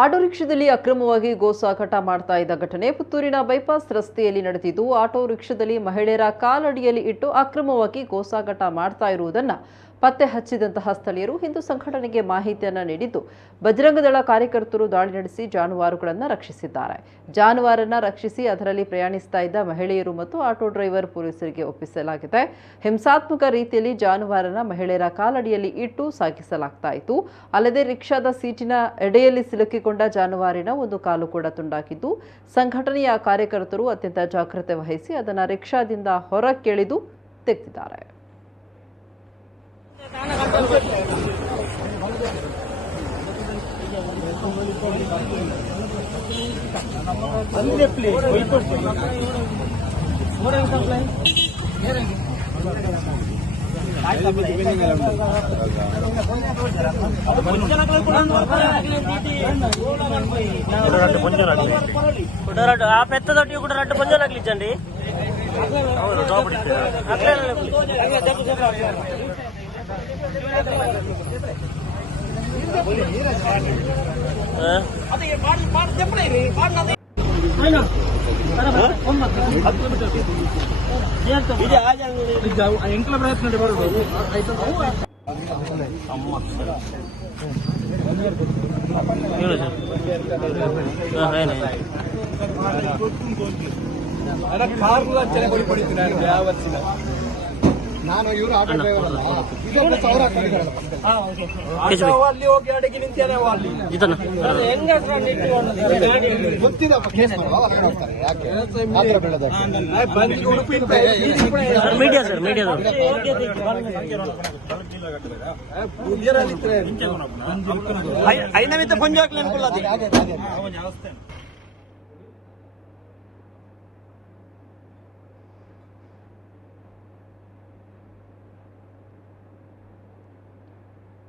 Auto ರಿಕ್ಷಾದಲ್ಲಿ ಅಕ್ರಮವಾಗಿ ಗೋ ಸಾಗಾಟ ಮಾಡ್ತಾ ಇದ್ದ ಘಟನೆ ಪುತ್ತೂರಿನ ಬೈಪಾಸ್ ರಸ್ತೆಯಲ್ಲಿ ನಡೆದಿದ್ದು, ಆಟೋ ರಿಕ್ಷಾದಲ್ಲಿ ಮಹಿಳೆಯರ ಕಾಲಡಿಯಲ್ಲಿ ಇಟ್ಟು ಅಕ್ರಮವಾಗಿ ಗೋ ಸಾಗಾಟ ಮಾಡ್ತಾ ಇರುವುದನ್ನು ಪತ್ತೆ ಹಚ್ಚಿದಂತಹ ಸ್ಥಳೀಯರು ಹಿಂದೂ ಸಂಘಟನೆಗೆ ಮಾಹಿತಿಯನ್ನು ನೀಡಿದ್ದು, ಬಜರಂಗದಳ ಕಾರ್ಯಕರ್ತರು ದಾಳಿ ನಡೆಸಿ ಜಾನುವಾರುಗಳನ್ನು ರಕ್ಷಿಸಿದ್ದಾರೆ. ಜಾನುವಾರನ್ನು ರಕ್ಷಿಸಿ ಅದರಲ್ಲಿ ಪ್ರಯಾಣಿಸ್ತಾ ಇದ್ದ ಮಹಿಳೆಯರು ಮತ್ತು ಆಟೋ ಡ್ರೈವರ್ ಪೊಲೀಸರಿಗೆ ಒಪ್ಪಿಸಲಾಗಿದೆ. ಹಿಂಸಾತ್ಮಕ ರೀತಿಯಲ್ಲಿ ಜಾನುವಾರನ ಮಹಿಳೆಯರ ಕಾಲಡಿಯಲ್ಲಿ ಇಟ್ಟು ಸಾಗಿಸಲಾಗ್ತಾ ಇತ್ತು. ಅಲ್ಲದೆ ರಿಕ್ಷಾದ ಸೀಟಿನ ಎಡೆಯಲ್ಲಿ ಸಿಲುಕಿಕೊಂಡ ಜಾನುವಾರಿನ ಒಂದು ಕಾಲು ಕೂಡ ತುಂಡಾಗಿದ್ದು, ಸಂಘಟನೆಯ ಕಾರ್ಯಕರ್ತರು ಅತ್ಯಂತ ಜಾಗ್ರತೆ ವಹಿಸಿ ಅದನ್ನು ರಿಕ್ಷಾದಿಂದ ಹೊರಕ್ಕೆಳೆದು ತೆಗೆದಿದ್ದಾರೆ. ఆ పెద్దదొట్టి కూడా రెండు పుంజలు అగిలించండి. ಎಂಕಲ ಪ್ರಯತ್ನ ನಾನು ಇವರು ಆಟೋ ಡ್ರೈವರ್ ಅಲ್ಲ, ಇದೊಂದು 1000 ಅಲ್ಲಿ ಹೋಗಿ ಅಡಗಿ ನಿಂತೇನೆ ಗೊತ್ತಿದಪ್ಪ ಕೇಸ್ ಹೊರಗಡೆ ಹೋಗ್ತಾರೆ. ಯಾಕೆ ಮಾತ್ರ ಬೆಳೆದ ಉಡುಪಿ ಮೀಡಿಯಾ ಸರ್ ಮೀಡಿಯಾ ಐನವಿತ್ತ ಪಂಜಾಕ್ಲಿ ಅನ್ಕೊಳ್ಳೋದು